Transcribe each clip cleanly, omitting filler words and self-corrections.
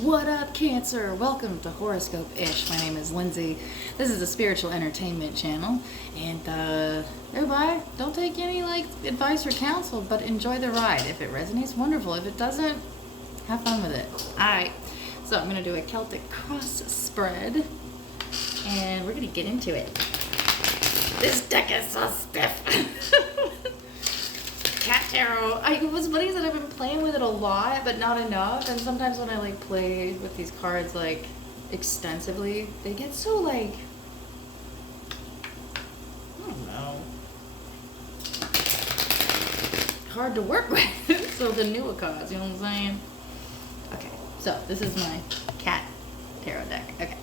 What up, Cancer? Welcome to Horoscope-ish. My name is Lindsay. This is a spiritual entertainment channel. And, everybody, don't take any, advice or counsel, but enjoy the ride. If it resonates, wonderful. If it doesn't, have fun with it. Alright, so I'm going to do a Celtic cross spread. And we're going to get into it. This deck is so stiff. Cat Tarot. What's funny is that I've been playing with it a lot, but not enough. And sometimes when I play with these cards extensively, they get so I don't know, hard to work with. So the newer cards, you know what I'm saying? Okay, so this is my Cat Tarot deck. Okay.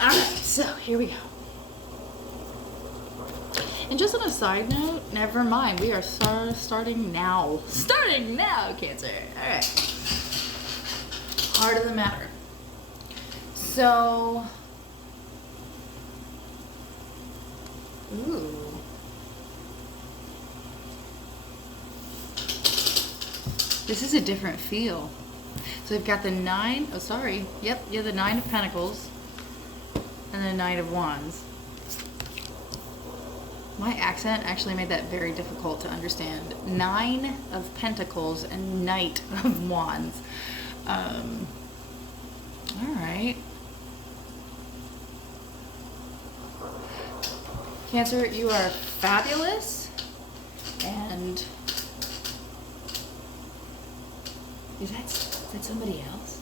All right, so here we go. And just on a side note, never mind. We are starting now. Starting now, Cancer. All right. Heart of the matter. So, ooh. This is a different feel. So we've got the Nine. Oh, sorry. Yep, you're the Nine of Pentacles and the Knight of Wands. My accent actually made that very difficult to understand. Nine of Pentacles and Knight of Wands. All right. Cancer, you are fabulous. And is that somebody else?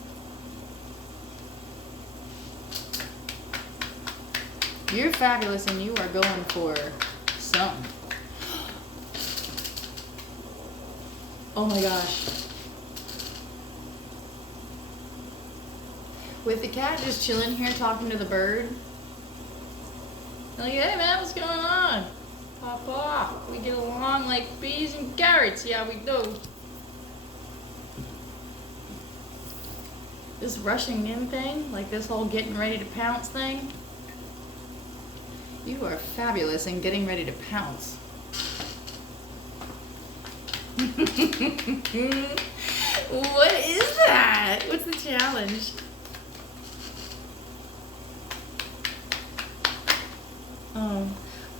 You're fabulous and you are going for something. Oh my gosh. With the cat just chilling here talking to the bird. Like, hey man, what's going on? Papa, we get along like peas and carrots. Yeah, we do. This rushing in thing, this whole getting ready to pounce thing. You are fabulous in getting ready to pounce. What is that? What's the challenge? Oh,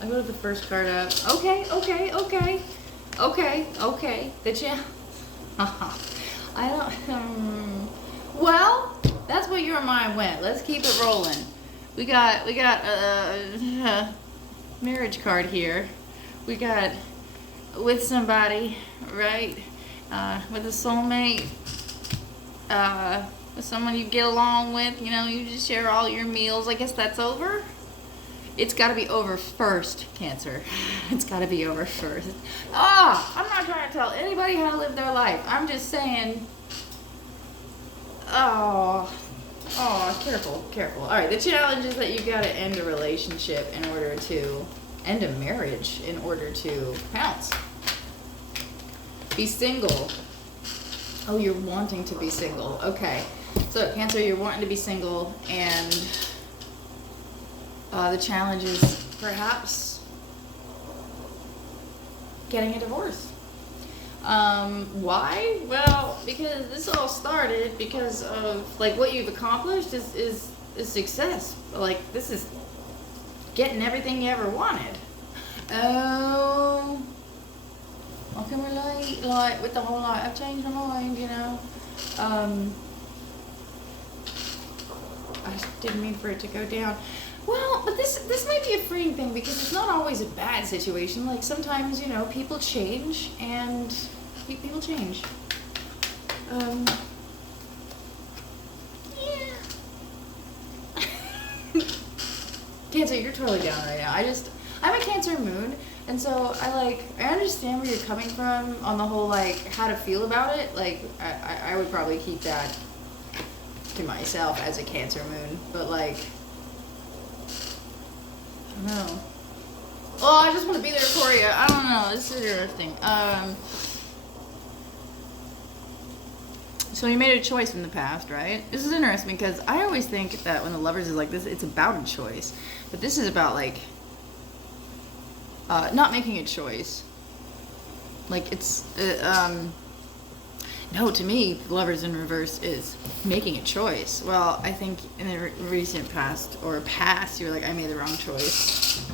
I go to the first card up. Okay. The challenge. I don't. Well, that's where your mind went. Let's keep it rolling. We got a marriage card here. We got with somebody, right? With a soulmate. With someone you get along with. You know, you just share all your meals. I guess that's over. It's got to be over first, Cancer. It's got to be over first. I'm not trying to tell anybody how to live their life. I'm just saying. Careful. All right, the challenge is that you got to end a relationship in order to end a marriage in order to pounce. Be single. Oh, you're wanting to be single. Okay. So, Cancer, you're wanting to be single, and the challenge is perhaps getting a divorce. Why? Well, because this all started because of what you've accomplished is success. This is getting everything you ever wanted. Oh, I can relate. With the whole I've changed my mind. I didn't mean for it to go down. Well, but this might be a freeing thing because it's not always a bad situation. Sometimes, people change and people change. Yeah. Cancer, you're totally down right now. I'm a Cancer moon, and so I understand where you're coming from on the whole, how to feel about it. I would probably keep that to myself as a Cancer moon, but I don't know. Oh, I just want to be there for you. I don't know. This is interesting. So you made a choice in the past, right? This is interesting because I always think that when the Lovers is like this, it's about a choice. But this is about not making a choice. It No, to me, Lovers in Reverse is making a choice. Well, I think in the recent past, you're like, I made the wrong choice.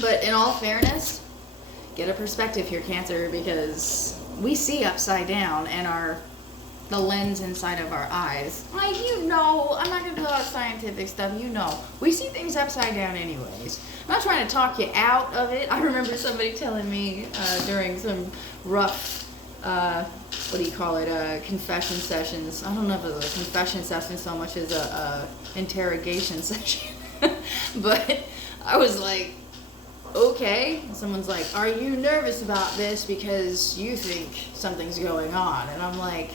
But in all fairness, get a perspective here, Cancer, because we see upside down and the lens inside of our eyes. Like, I'm not going to do all that scientific stuff, We see things upside down anyways. I'm not trying to talk you out of it. I remember somebody telling me during some rough, confession sessions. I don't know if it was a confession session so much as a interrogation session. But I was like, okay. Someone's like, are you nervous about this because you think something's going on? And I'm like,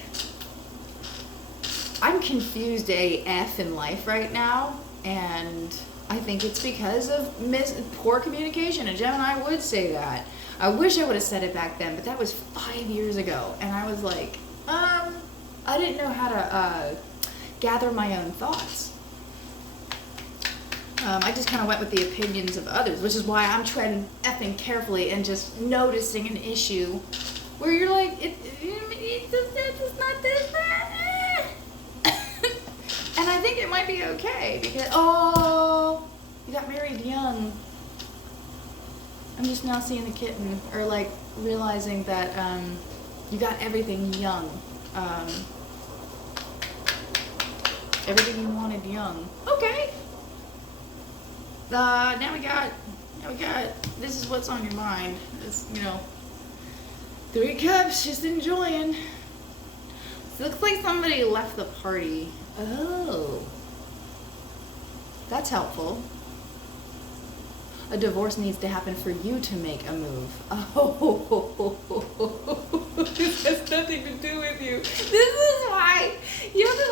I'm confused AF in life right now, and I think it's because of poor communication, and Gemini would say that. I wish I would have said it back then, but that was 5 years ago, and I was like, I didn't know how to gather my own thoughts. I just kind of went with the opinions of others, which is why I'm treading effing carefully and just noticing an issue where you're like, it's not this bad. And I think it might be okay because, you got married young. I'm just now seeing the kitten, or like realizing that you got everything young. Everything you wanted young. Okay. Now we got, this is what's on your mind. It's, 3 cups, just enjoying. So it looks like somebody left the party. Oh. That's helpful. A divorce needs to happen for you to make a move. Oh. This has nothing to do with you. This is why you have to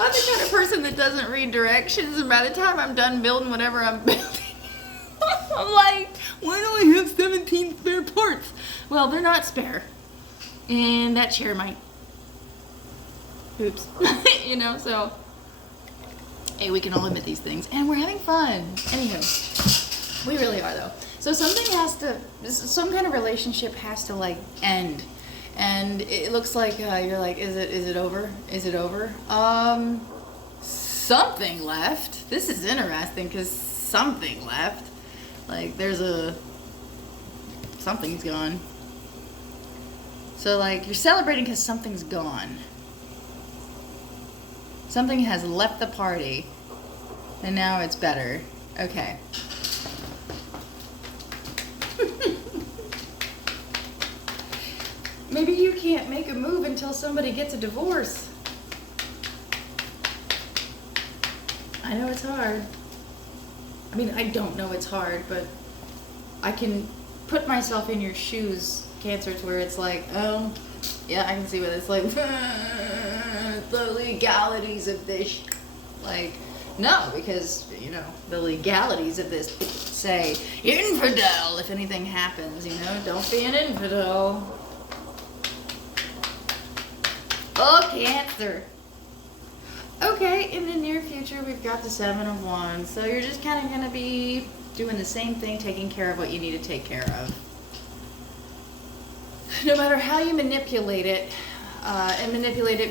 I'm the kind of person that doesn't read directions, and by the time I'm done building whatever I'm building, I'm like, why do I have 17 spare parts? Well, they're not spare. And that chair might, oops, so, hey, we can all admit these things, and we're having fun. Anywho, we really are, though. So some kind of relationship has to, end. And it looks like you're like, is it over? Is it over? Something left. This is interesting because something left. Something's gone. So you're celebrating because something's gone. Something has left the party, and now it's better. Okay. Maybe you can't make a move until somebody gets a divorce. I know it's hard. I mean, I don't know it's hard, but I can put myself in your shoes, Cancer, to where it's like, oh, yeah, I can see what it's like. The legalities of this. No, because, the legalities of this say, infidel, if anything happens, don't be an infidel. Oh, Cancer. Okay, in the near future, we've got the 7 of Wands. So you're just kind of going to be doing the same thing, taking care of what you need to take care of. No matter how you manipulate it,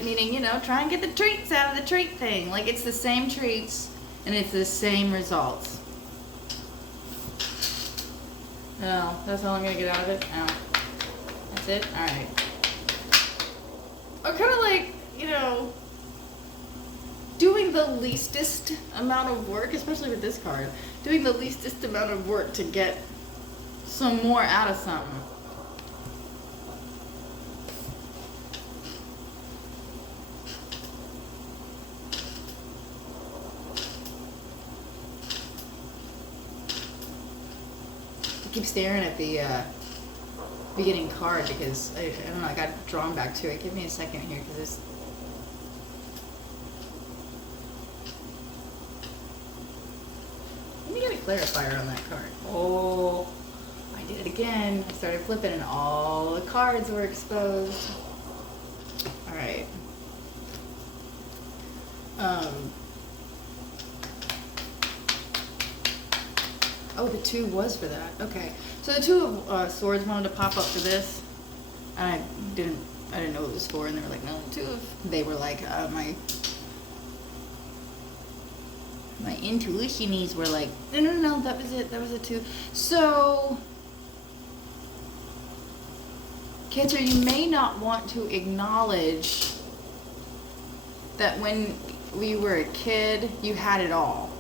meaning, try and get the treats out of the treat thing. It's the same treats, and it's the same results. No, that's all I'm going to get out of it? No. That's it? Alright. I'm kind of doing the leastest amount of work, especially with this card, doing the leastest amount of work to get some more out of something. I keep staring at the beginning card because I don't know, I got drawn back to it. Give me a second here because it's. Let me get a clarifier on that card. Oh, I did it again. I started flipping and all the cards were exposed. All right. Oh, the 2 was for that. Okay. So the 2 of Swords wanted to pop up for this. And I didn't know it was 4, and they were like, no, 2. They were like, my intuitionies were like, no, that was it. That was a 2. So, Cancer, you may not want to acknowledge that when you were a kid, you had it all.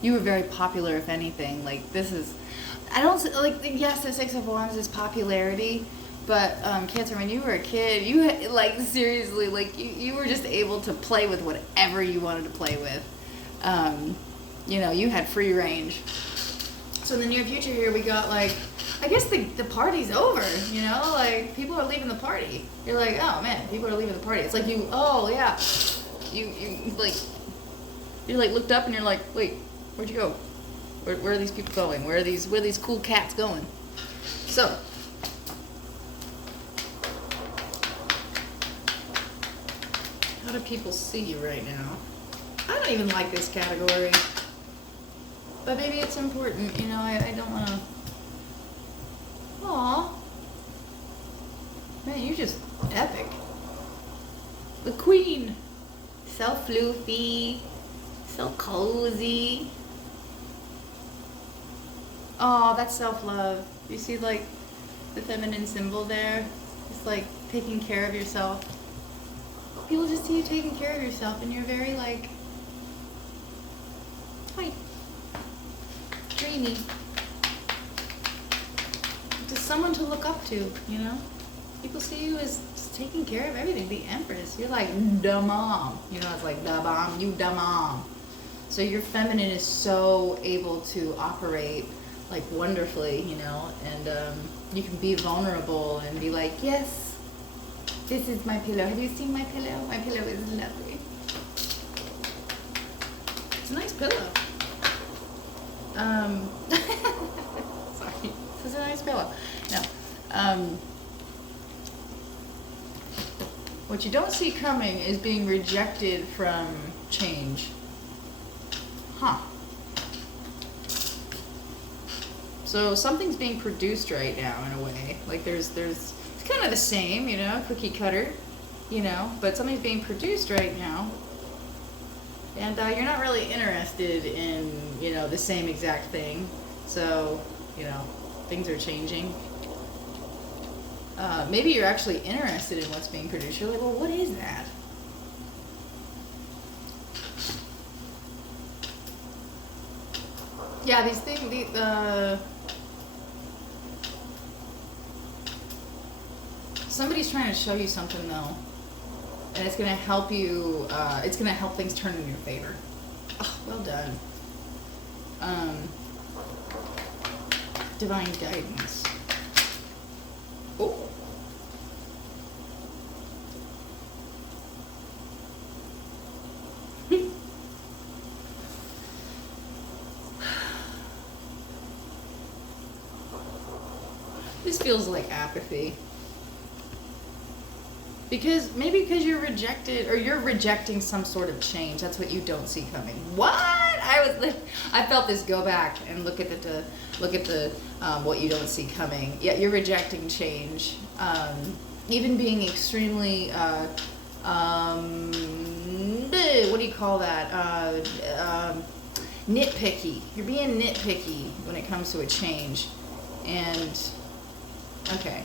You were very popular, if anything. Like, this is, I don't, like, yes, the 6 of Wands is popularity, but, Cancer, when you were a kid, you had, like, seriously, like, you were just able to play with whatever you wanted to play with. You know, you had free range. So in the near future here, we got, like, I guess the party's over, you know? Like, people are leaving the party. You're like, oh, man, people are leaving the party. It's like you, oh, yeah. You looked up and you're like, wait, where'd you go? Where are these people going? Where are these cool cats going? So, how do people see you right now? I don't even like this category. But maybe it's important, you know, I don't want to... Aw. Man, you're just epic. The Queen. So floofy. So cozy. Oh, that's self-love. You see, like, the feminine symbol there? It's like taking care of yourself. People just see you taking care of yourself, and you're very, like... Hi. Dreamy. Just someone to look up to, you know? People see you as just taking care of everything. The Empress. You're like the mom. You know, it's like the mom, you the mom. So your feminine is so able to operate like wonderfully, you know, and you can be vulnerable and be like, yes, this is my pillow. Have you seen my pillow? My pillow is lovely. It's a nice pillow. Sorry. This is a nice pillow. No. What you don't see coming is being rejected from change. Huh. So something's being produced right now in a way. Like there's it's kind of the same, you know, cookie cutter, you know, but something's being produced right now. And you're not really interested in, you know, the same exact thing. So, you know, things are changing. Maybe you're actually interested in what's being produced. You're like, well, what is that? Yeah, these things, somebody's trying to show you something though. And it's going to help you, it's going to help things turn in your favor. Oh, well done. Divine guidance. Oh. This feels like apathy. Maybe because you're rejected, or you're rejecting some sort of change. That's what you don't see coming. What? I felt this go back and look at the what you don't see coming. Yeah, you're rejecting change. Even being extremely what do you call that? Nitpicky. You're being nitpicky when it comes to a change. And okay.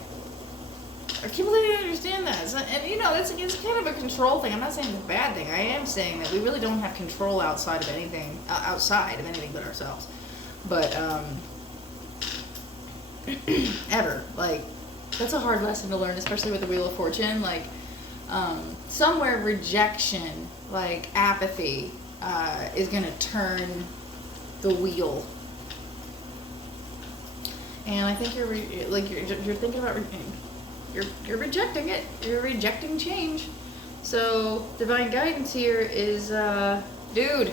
I can't believe you understand that. And you know, it's kind of a control thing. I'm not saying it's a bad thing. I am saying that we really don't have control outside of anything but ourselves. But ever, like, that's a hard lesson to learn, especially with the Wheel of Fortune. Like, somewhere rejection, like apathy, is gonna turn the wheel. And I think you're thinking about. You're rejecting it. You're rejecting change. So divine guidance here is, dude,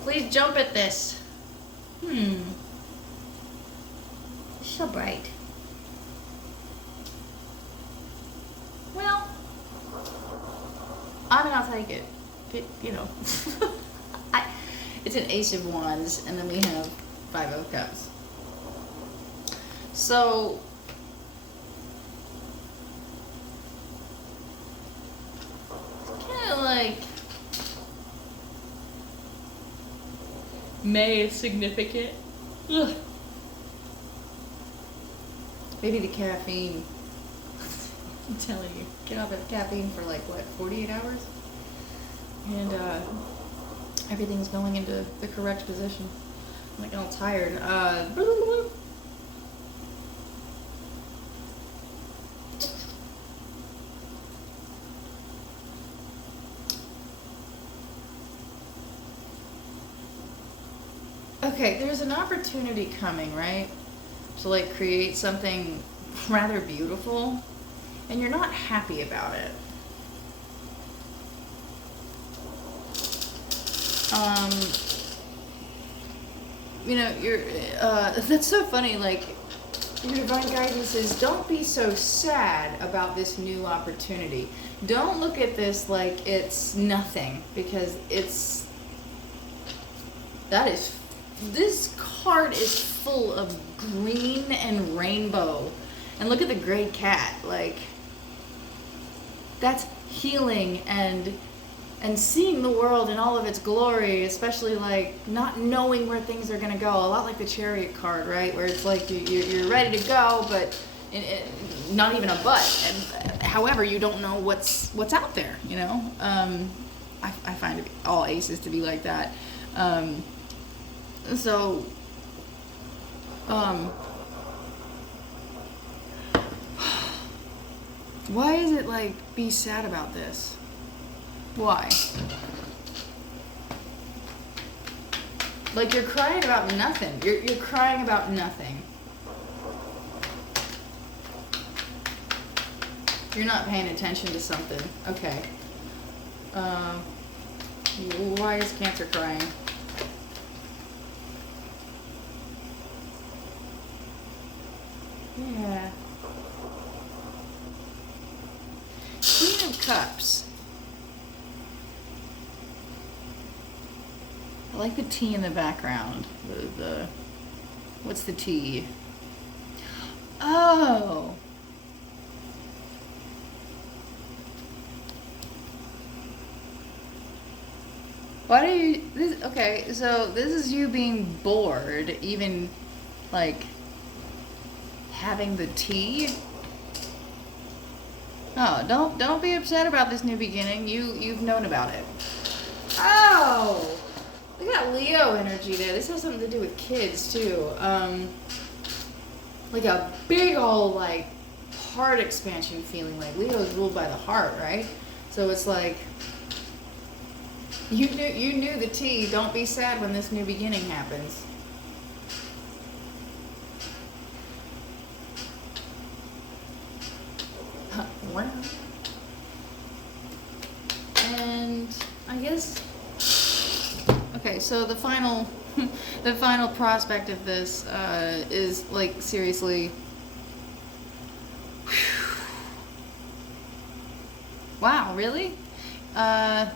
please jump at this. So bright. Well, I mean, I'll take it. You know, It's an Ace of Wands, and then we have Five of Cups. So, kind of like May is significant. Ugh. Maybe the caffeine. I'm telling you, get off of caffeine for like what, 48 hours? And everything's going into the correct position. I'm like all tired. Okay, there's an opportunity coming, right? To like create something rather beautiful, and you're not happy about it. You're that's so funny, like your divine guidance says don't be so sad about this new opportunity. Don't look at this like it's nothing, because this card is full of green and rainbow. And look at the gray cat. Like, that's healing and seeing the world in all of its glory, especially like not knowing where things are going to go. A lot like the Chariot card, right? Where it's like you're ready to go, but not even a but. And however, you don't know what's out there, you know? I find all aces to be like that. Why is it like, be sad about this? Why? Like, you're crying about nothing. You're crying about nothing. You're not paying attention to something. Okay. Why is Cancer crying? Yeah. Queen of Cups. I like the T in the background. What's the T? Oh. Why do you this? Okay, so this is you being bored, even like having the tea. Oh, don't be upset about this new beginning. You've known about it. Oh, we got Leo energy there. This has something to do with kids too. Like a big old like heart expansion feeling. Like Leo is ruled by the heart, right? So it's like you knew the tea. Don't be sad when this new beginning happens. And I guess, okay, so the final the final prospect of this is like, seriously, wow, really?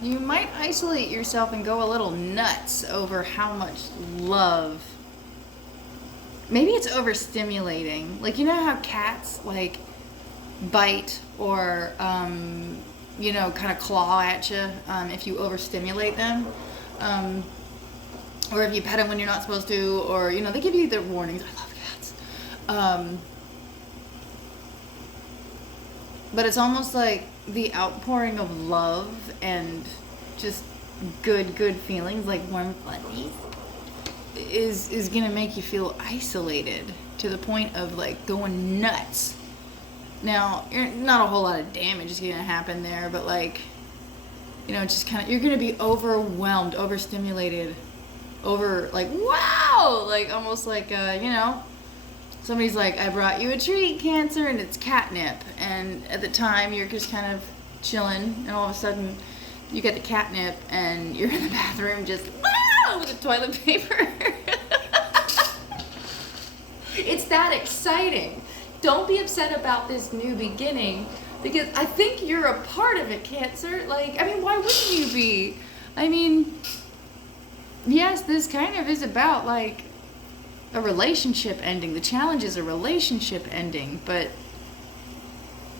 You might isolate yourself and go a little nuts over how much love. Maybe it's overstimulating. Like, you know how cats like bite or kind of claw at you if you overstimulate them, or if you pet them when you're not supposed to, or they give you the warnings. I love cats, but it's almost like the outpouring of love and just good feelings, like warm fuzzies, is gonna make you feel isolated to the point of like going nuts. Now, not a whole lot of damage is going to happen there, but like, just kind of, you're going to be overwhelmed, overstimulated, like, wow! Like, almost like, somebody's like, I brought you a treat, Cancer, and it's catnip. And at the time, you're just kind of chilling, and all of a sudden, you get the catnip, and you're in the bathroom just, wow, with the toilet paper. It's that exciting. Don't be upset about this new beginning, because I think you're a part of it, Cancer. Like, I mean, why wouldn't you be? I mean, yes, this kind of is about like a relationship ending. The challenge is a relationship ending, but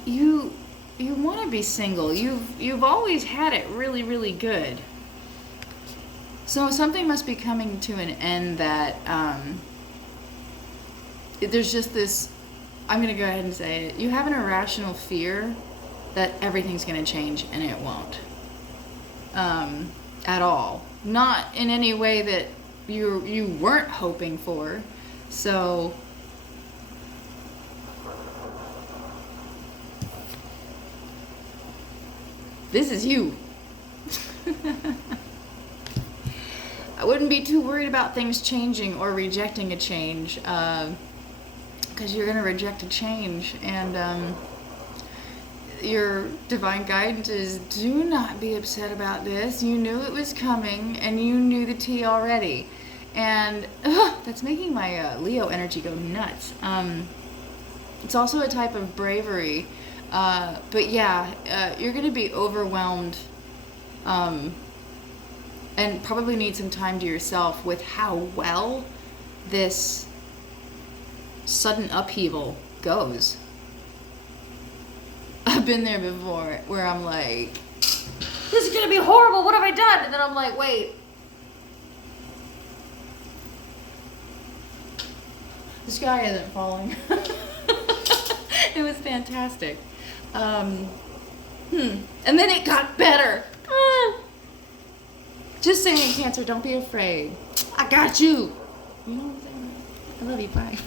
you you want to be single. You've always had it really, really good. So something must be coming to an end that there's just this. I'm gonna go ahead and say it. You have an irrational fear that everything's gonna change, and it won't. At all. Not in any way that you weren't hoping for. So this is you. I wouldn't be too worried about things changing or rejecting a change, because you're gonna reject a change, and your divine guidance is, do not be upset about this. You knew it was coming, and you knew the tea already. And that's making my Leo energy go nuts. It's also a type of bravery. But yeah, you're going to be overwhelmed, and probably need some time to yourself with how well this sudden upheaval goes. I've been there before where I'm like, this is going to be horrible. What have I done? And then I'm like, wait. The sky isn't falling. It was fantastic. And then it got better. Just saying, Cancer, don't be afraid. I got you. You know what I'm saying? I love you. Bye.